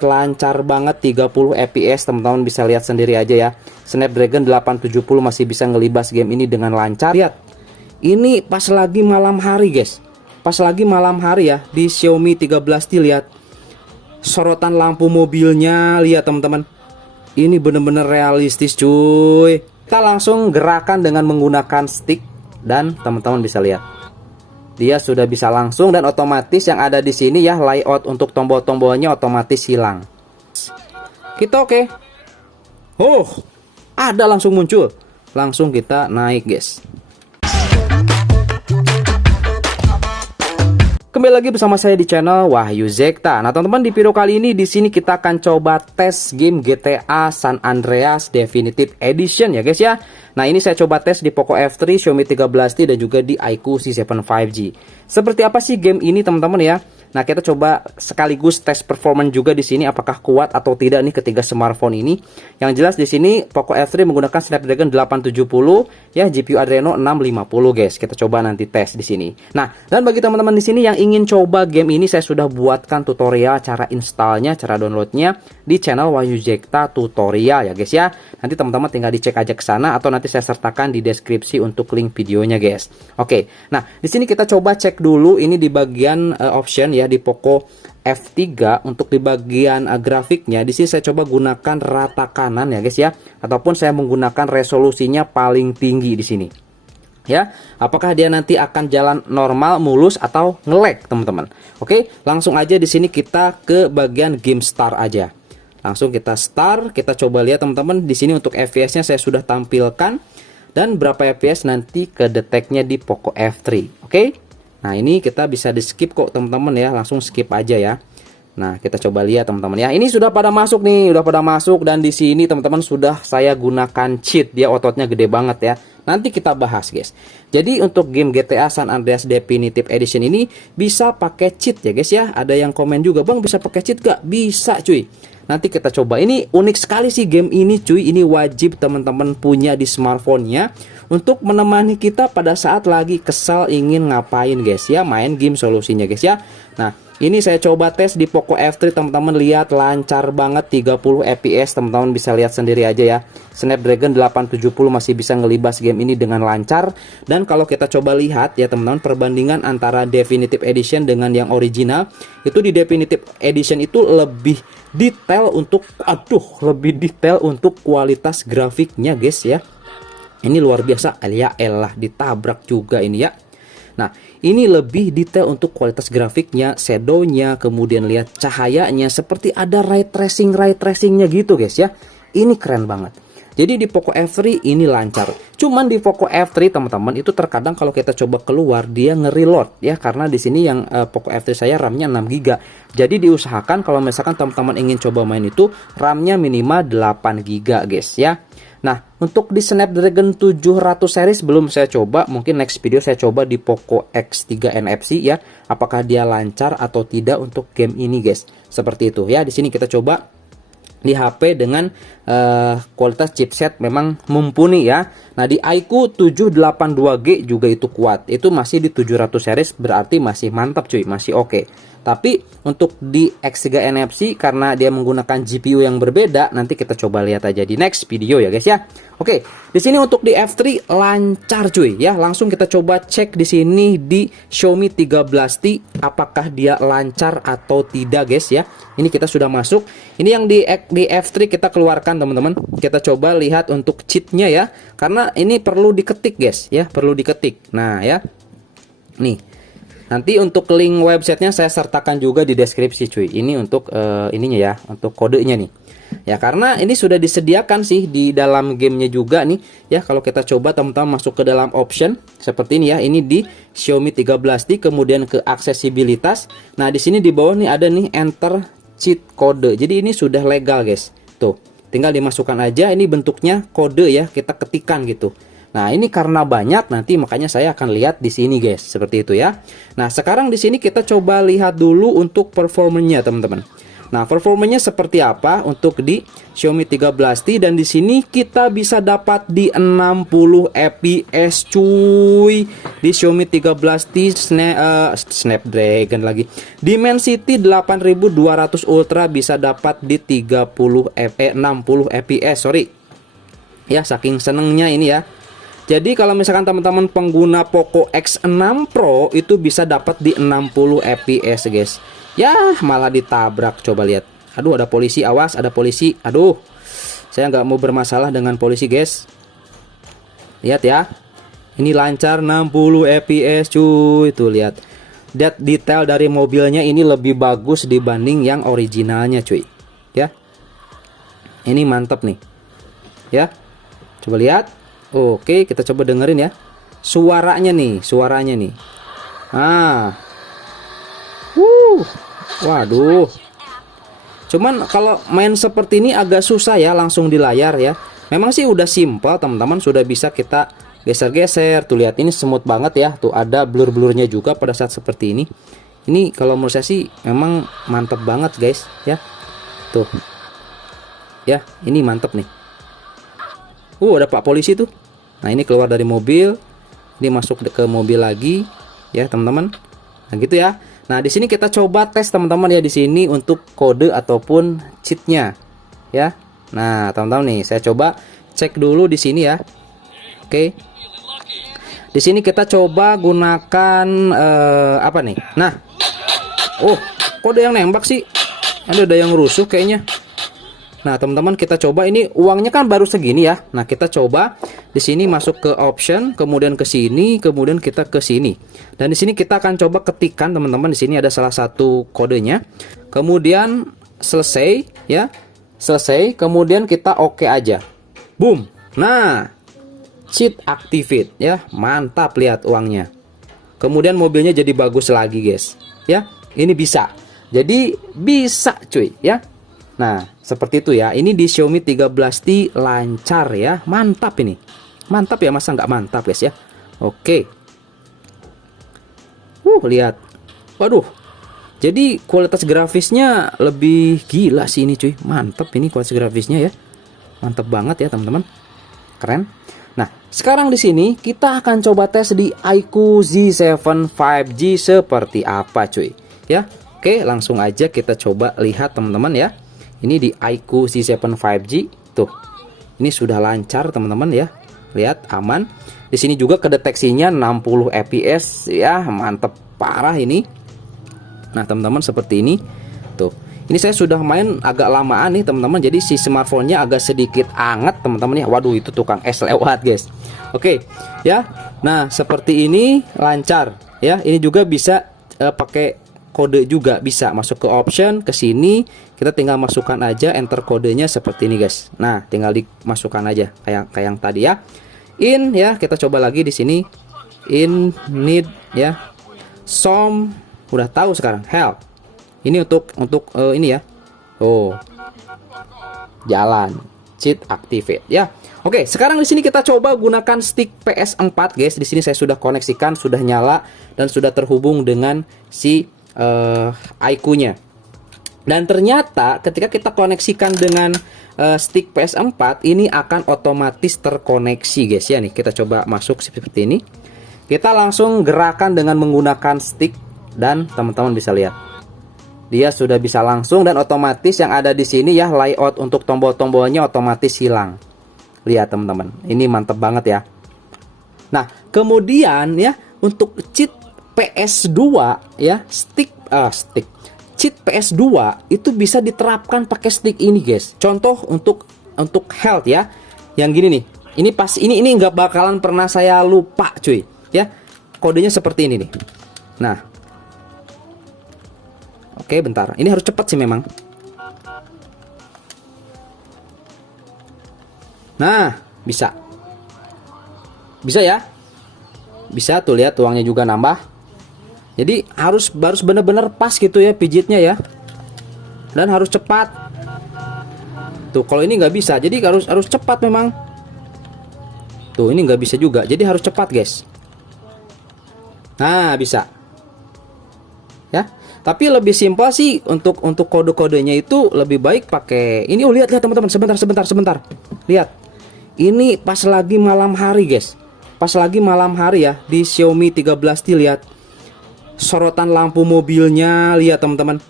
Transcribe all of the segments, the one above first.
lihat lancar banget 30 fps, teman-teman bisa lihat sendiri aja ya. Snapdragon 870 masih bisa ngelibas game ini dengan lancar. Lihat, ini pas lagi malam hari guys, pas lagi malam hari ya di Xiaomi 13T. Lihat sorotan lampu mobilnya, lihat teman-teman, ini bener-bener realistis cuy. Kita langsung gerakan dengan menggunakan stick dan teman-teman bisa lihat dia sudah bisa langsung, dan otomatis yang ada di sini ya layout untuk tombol-tombolnya otomatis hilang. Kita oke. Oh, ada langsung muncul. Langsung kita naik, guys. Kembali lagi bersama saya di channel Wahyu Zekta. Nah, teman-teman, di video kali ini di sini kita akan coba tes game GTA San Andreas Definitive Edition ya, guys ya. Nah, ini saya coba tes di Poco F3, Xiaomi 13T dan juga di iQOO C7 5G. Seperti apa sih game ini, teman-teman ya? Nah, kita coba sekaligus tes performance juga di sini apakah kuat atau tidak nih ketiga smartphone ini. Yang jelas di sini Poco F3 menggunakan Snapdragon 870 ya, GPU Adreno 650, guys. Kita coba nanti tes di sini. Nah, dan bagi teman-teman di sini yang ingin coba game ini, saya sudah buatkan tutorial cara installnya, cara downloadnya di channel Wahyu Zekta tutorial ya, guys ya. Nanti teman-teman tinggal dicek aja ke sana atau nanti saya sertakan di deskripsi untuk link videonya, guys. Oke. Nah, di sini kita coba cek dulu ini di bagian option ya di Poco F3. Untuk di bagian grafiknya di sini saya coba gunakan rata kanan ya, guys ya, ataupun saya menggunakan resolusinya paling tinggi di sini. Ya, apakah dia nanti akan jalan normal, mulus atau nge-lag, teman-teman? Oke, langsung aja di sini kita ke bagian game start aja. Langsung kita start, kita coba lihat teman-teman di sini untuk FPS-nya saya sudah tampilkan dan berapa FPS nanti ke deteknya di Poco F3. Oke. Nah, ini kita bisa di skip kok, teman-teman ya, langsung skip aja ya. Nah, kita coba lihat teman-teman ya. Ini sudah pada masuk nih, udah pada masuk, dan di sini teman-teman sudah saya gunakan cheat, dia ototnya gede banget ya. Nanti kita bahas, guys. Jadi untuk game GTA San Andreas Definitive Edition ini bisa pakai cheat ya, guys ya. Ada yang komen juga, "Bang, bisa pakai cheat gak?" Bisa, cuy. Nanti kita coba. Ini unik sekali sih game ini, cuy. Ini wajib teman-teman punya di smartphone-nya untuk menemani kita pada saat lagi kesal ingin ngapain, guys ya, main game solusinya, guys ya. Nah, ini saya coba tes di Poco F3, teman-teman lihat lancar banget 30 fps, teman-teman bisa lihat sendiri aja ya. Snapdragon 870 masih bisa ngelibas game ini dengan lancar. Dan kalau kita coba lihat ya teman-teman, perbandingan antara Definitive Edition dengan yang original, itu di Definitive Edition itu lebih detail untuk lebih detail untuk kualitas grafiknya, guys ya. Ini luar biasa, ya elah ditabrak juga ini ya. Nah, ini lebih detail untuk kualitas grafiknya, shadownya, kemudian lihat cahayanya seperti ada ray tracingnya gitu, guys ya. Ini keren banget. Jadi di Poco F3 ini lancar. Cuman di Poco F3 teman-teman itu terkadang kalau kita coba keluar dia nge-reload ya, karena di sini yang Poco F3 saya RAM-nya 6 GB. Jadi diusahakan kalau misalkan teman-teman ingin coba main itu RAM-nya minimal 8 GB, guys ya. Nah, untuk di Snapdragon 700 series belum saya coba, mungkin next video saya coba di Poco X3 NFC ya, apakah dia lancar atau tidak untuk game ini, guys. Seperti itu ya. Di sini kita coba di HP dengan kualitas chipset memang mumpuni ya. Nah, di iQOO 782G juga itu kuat. Itu masih di 700 series, berarti masih mantap cuy, masih oke. Tapi untuk di X3 NFC karena dia menggunakan GPU yang berbeda, nanti kita coba lihat aja di next video ya, guys ya. Oke, di sini untuk di F3 lancar cuy ya. Langsung kita coba cek di sini di Xiaomi 13T apakah dia lancar atau tidak, guys ya. Ini kita sudah masuk. Ini yang di F3 kita keluarkan, teman-teman. Kita coba lihat untuk cheatnya ya. Karena ini perlu diketik, guys ya, perlu diketik. Nah, ya. Nih. Nanti untuk link websitenya saya sertakan juga di deskripsi cuy. Ini untuk ininya ya, untuk kodenya nih. Ya, karena ini sudah disediakan sih di dalam gamenya juga nih. Ya, kalau kita coba teman-teman masuk ke dalam option seperti ini ya. Ini di Xiaomi 13T, kemudian ke aksesibilitas. Nah, di sini di bawah nih ada nih enter cheat kode. Jadi ini sudah legal, guys. Tuh, tinggal dimasukkan aja. Ini bentuknya kode ya, kita ketikkan gitu. Nah, ini karena banyak nanti makanya saya akan lihat di sini, guys, seperti itu ya. Nah, sekarang di sini kita coba lihat dulu untuk performanya, teman-teman. Nah, performanya seperti apa untuk di Xiaomi 13T, dan di sini kita bisa dapat di 60 fps cuy. Di Xiaomi 13T Snapdragon lagi. Dimensity 8200 Ultra bisa dapat di 60 fps, sorry. Ya, saking senengnya ini ya. Jadi kalau misalkan teman-teman pengguna Poco X6 Pro itu bisa dapat di 60 fps, guys. Ya, malah ditabrak. Coba lihat. Aduh, ada polisi. Awas, ada polisi. Aduh, saya nggak mau bermasalah dengan polisi, guys. Lihat ya. Ini lancar 60 fps cuy. Tuh, lihat. Detail dari mobilnya ini lebih bagus dibanding yang originalnya, cuy. Ya. Ini mantap nih. Ya. Coba lihat. Oke, kita coba dengerin ya. Suaranya nih. Ah. Waduh. Cuman kalau main seperti ini agak susah ya langsung di layar ya. Memang sih udah simpel teman-teman, sudah bisa kita geser-geser. Tuh lihat, ini smooth banget ya. Tuh ada blur-blurnya juga pada saat seperti ini. Ini kalau menurut saya sih memang mantep banget guys ya. Tuh. Ya, ini mantep nih. Ada Pak polisi tuh. Nah, ini keluar dari mobil. Ini masuk ke mobil lagi ya, teman-teman. Nah, gitu ya. Nah, di sini kita coba tes teman-teman ya, di sini untuk kode ataupun cheatnya ya. Nah, teman-teman nih, saya coba cek dulu di sini ya. Oke. Di sini kita coba gunakan apa nih? Nah. Kode yang nembak sih. Ada yang rusuh kayaknya. Nah, teman-teman kita coba, ini uangnya kan baru segini ya. Nah, kita coba di sini masuk ke option, kemudian ke sini, kemudian kita ke sini. Dan di sini kita akan coba ketikkan teman-teman, di sini ada salah satu kodenya. Kemudian selesai ya. Selesai, kemudian kita oke aja. Boom. Nah, cheat activate ya. Mantap, lihat uangnya. Kemudian mobilnya jadi bagus lagi, guys. Ya, ini bisa. Jadi bisa, cuy, ya. Nah, seperti itu ya. Ini di Xiaomi 13T lancar ya. Mantap ini. Mantap ya, masa nggak mantap guys ya. Oke. Lihat. Waduh. Jadi kualitas grafisnya lebih gila sih ini cuy. Mantap ini kualitas grafisnya ya. Mantap banget ya teman-teman. Keren. Nah, sekarang di sini kita akan coba tes di iQOO Z7 5G seperti apa cuy. Ya. Oke, langsung aja kita coba lihat teman-teman ya. Ini di iQOO Z7 5G. Tuh. Ini sudah lancar teman-teman ya. Lihat, aman. Di sini juga kedeteksinya 60 fps ya, mantep parah ini. Nah, teman-teman seperti ini. Tuh. Ini saya sudah main agak lamaan nih, teman-teman. Jadi si smartphone-nya agak sedikit anget, teman-teman ya. Waduh, itu tukang es lewat, guys. Oke, ya. Nah, seperti ini lancar ya. Ini juga bisa pakai kode juga, bisa masuk ke option, ke sini kita tinggal masukkan aja, enter kodenya seperti ini guys. Nah, tinggal dimasukkan aja kayak yang tadi ya. In ya, kita coba lagi di sini. In need ya. Some udah tahu sekarang. Help. Ini untuk ini ya. Jalan. Cheat activate ya. Oke, sekarang di sini kita coba gunakan stick PS4 guys. Di sini saya sudah koneksikan, sudah nyala dan sudah terhubung dengan si iQOO-nya. Dan ternyata ketika kita koneksikan dengan stick PS4 ini akan otomatis terkoneksi guys ya. Nih kita coba masuk seperti ini. Kita langsung gerakan dengan menggunakan stick dan teman-teman bisa lihat. Dia sudah bisa langsung dan otomatis yang ada di sini ya, layout untuk tombol-tombolnya otomatis hilang. Lihat teman-teman. Ini mantep banget ya. Nah, kemudian ya untuk cheat PS2 ya, cheat PS2 itu bisa diterapkan pakai stick ini guys. Contoh untuk health ya, yang gini nih. Ini pas ini nggak bakalan pernah saya lupa cuy ya. Kodenya seperti ini nih. Nah, oke bentar, ini harus cepat sih memang. Nah, bisa ya, bisa tuh lihat uangnya juga nambah. Jadi harus bener-bener pas gitu ya pijitnya ya. Dan harus cepat. Tuh kalau ini nggak bisa, jadi harus cepat memang. Tuh ini nggak bisa juga, jadi harus cepat guys. Nah bisa. Ya. Tapi lebih simpel sih untuk kode-kodenya itu lebih baik pakai ini. Oh, lihat teman-teman, sebentar. Lihat. Ini pas lagi malam hari, guys. Pas lagi malam hari ya di Xiaomi 13T, lihat. Sorotan lampu mobilnya, lihat teman-teman.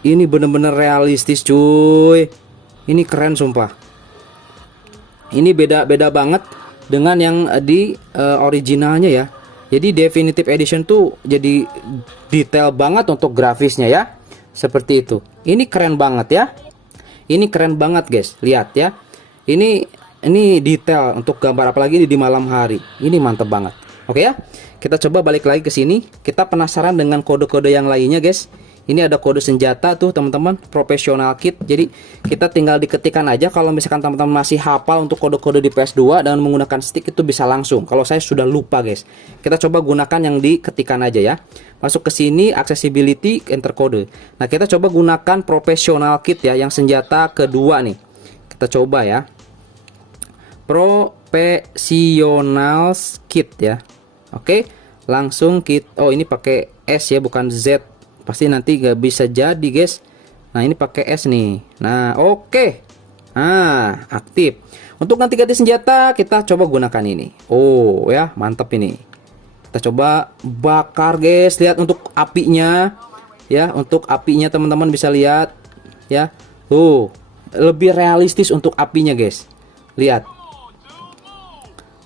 Ini bener-bener realistis, cuy. Ini keren sumpah. Ini beda banget dengan yang di originalnya ya. Jadi Definitive Edition tuh jadi detail banget untuk grafisnya ya. Seperti itu. Ini keren banget ya. Ini keren banget, guys. Lihat ya. Ini detail untuk gambar, apalagi di malam hari. Ini mantep banget. Oke ya. Kita coba balik lagi ke sini. Kita penasaran dengan kode-kode yang lainnya, guys. Ini ada kode senjata tuh teman-teman, professional kit. Jadi kita tinggal diketikkan aja. Kalau misalkan teman-teman masih hafal untuk kode-kode di PS2 dan menggunakan stick itu bisa langsung. Kalau saya sudah lupa, guys. Kita coba gunakan yang diketikkan aja ya. Masuk ke sini, accessibility, enter kode. Nah, kita coba gunakan professional kit ya, yang senjata kedua nih. Kita coba ya. Professional kit ya. Oke, langsung kit. Oh, ini pakai S ya, bukan Z. Pasti nanti gak bisa jadi, guys. Nah, ini pakai S nih. Nah, oke. Nah, aktif. Untuk ganti-ganti senjata kita coba gunakan ini. Oh ya, mantap ini. Kita coba bakar, guys. Lihat untuk apinya ya, untuk apinya teman-teman bisa lihat ya. Tuh, lebih realistis untuk apinya, guys. Lihat.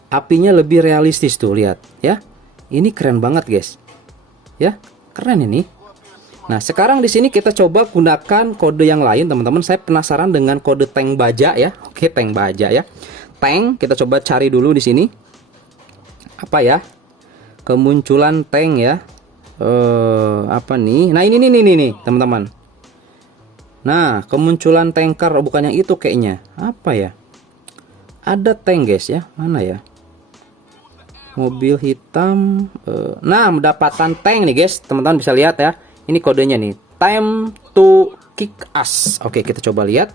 Apinya lebih realistis tuh, lihat ya. Ini keren banget, guys. Ya, keren ini. Nah, sekarang di sini kita coba gunakan kode yang lain, teman-teman. Saya penasaran dengan kode tank baja ya. Oke, tank baja ya. Tank, kita coba cari dulu di sini. Apa ya? Kemunculan tank ya. Apa nih? Nah, ini nih, teman-teman. Nah, kemunculan tanker, oh, bukan yang itu kayaknya. Apa ya? Ada tank, guys ya. Mana ya? Mobil hitam. Nah, mendapatkan tank nih, guys. Teman-teman bisa lihat ya. Ini kodenya nih, time to kick ass. Oke, kita coba lihat.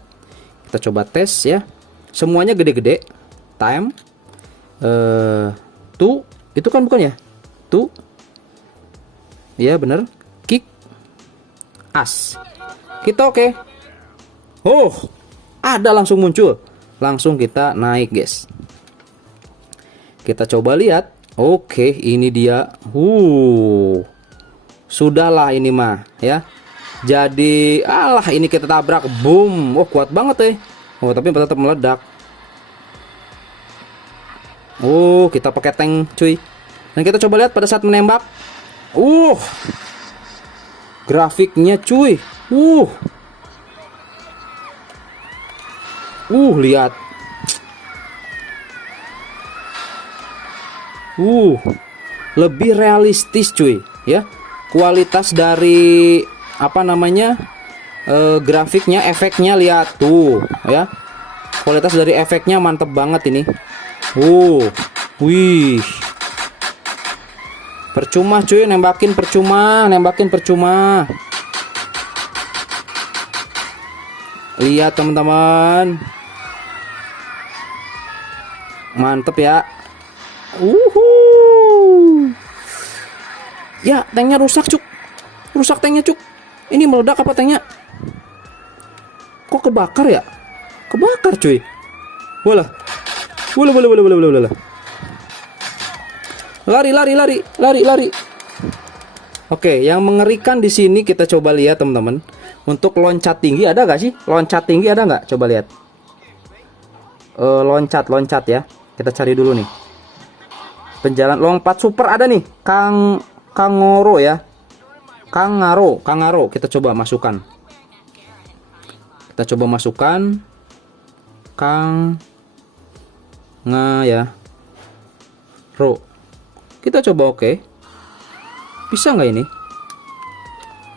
Kita coba tes ya. Semuanya gede-gede. Time to, itu kan bukan ya? To. Ya, bener. Kick ass. Kita oke. Oh, ada langsung muncul. Langsung kita naik, guys. Kita coba lihat. Oke, ini dia. Sudahlah ini mah ya. Jadi alah, ini kita tabrak, boom. Oh, kuat banget Oh, tapi tetap meledak. Oh, kita pakai tank, cuy. Dan kita coba lihat pada saat menembak. Grafiknya, cuy. Lihat. Lebih realistis, cuy, ya. Kualitas dari apa namanya grafiknya, efeknya, lihat tuh ya. Kualitas dari efeknya mantep banget ini. Wih, percuma cuy, nembakin percuma. Lihat teman-teman, mantep ya. Ya, tanknya rusak, cuk. Rusak tanknya, cuk. Ini meledak apa tanknya? Kok kebakar ya? Kebakar, cuy. Walah. Lari. Oke, yang mengerikan di sini kita coba lihat, teman-teman. Untuk loncat tinggi ada gak sih? Loncat tinggi ada nggak? Coba lihat. Loncat ya. Kita cari dulu nih. Penjalan lompat super ada nih. Kangoro ya. Kangaro. Kita coba masukkan. Ya. Ro. Kita coba, oke. Bisa nggak ini?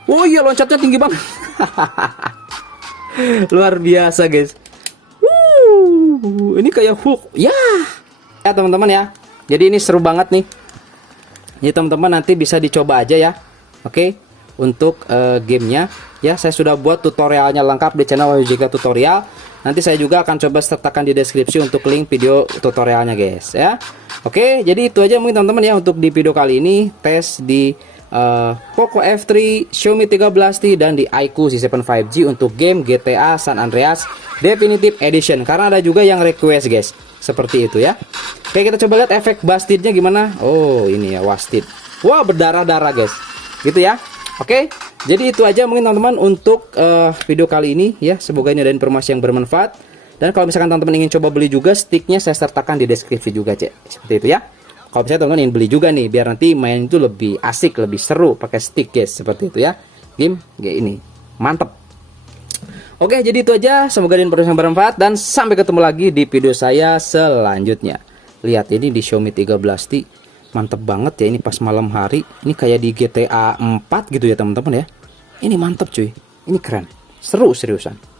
Oh iya, loncatnya tinggi banget. Luar biasa, guys. Ini kayak Hulk. Ya teman-teman ya. Jadi ini seru banget nih. Jadi teman-teman nanti bisa dicoba aja ya. Oke, untuk gamenya ya, saya sudah buat tutorialnya lengkap di channel WahyuZekta Tutorial. Nanti saya juga akan coba sertakan di deskripsi untuk link video tutorialnya, guys ya. Oke, jadi itu aja mungkin teman-teman ya untuk di video kali ini, tes di Poco F3, Xiaomi 13T, dan di iQOO Z7 5G untuk game GTA San Andreas Definitive Edition. Karena ada juga yang request guys, seperti itu ya. Oke, kita coba lihat efek bastidnya gimana. Oh ini ya, wastid. Wah, berdarah-darah guys, gitu ya. Oke, jadi itu aja mungkin teman-teman untuk video kali ini ya. Semoga ini ada informasi yang bermanfaat. Dan kalau misalkan teman-teman ingin coba beli juga, sticknya saya sertakan di deskripsi juga cek, seperti itu ya. Kalau misalnya teman-teman ingin beli juga nih, biar nanti main itu lebih asik, lebih seru pakai stick guys, seperti itu ya. Game kayak ini, mantep. Oke, jadi itu aja. Semoga ini informasi yang bermanfaat dan sampai ketemu lagi di video saya selanjutnya. Lihat ini di Xiaomi 13T, mantep banget ya. Ini pas malam hari, ini kayak di GTA 4 gitu ya teman-teman ya. Ini mantep cuy, ini keren, seru seriusan.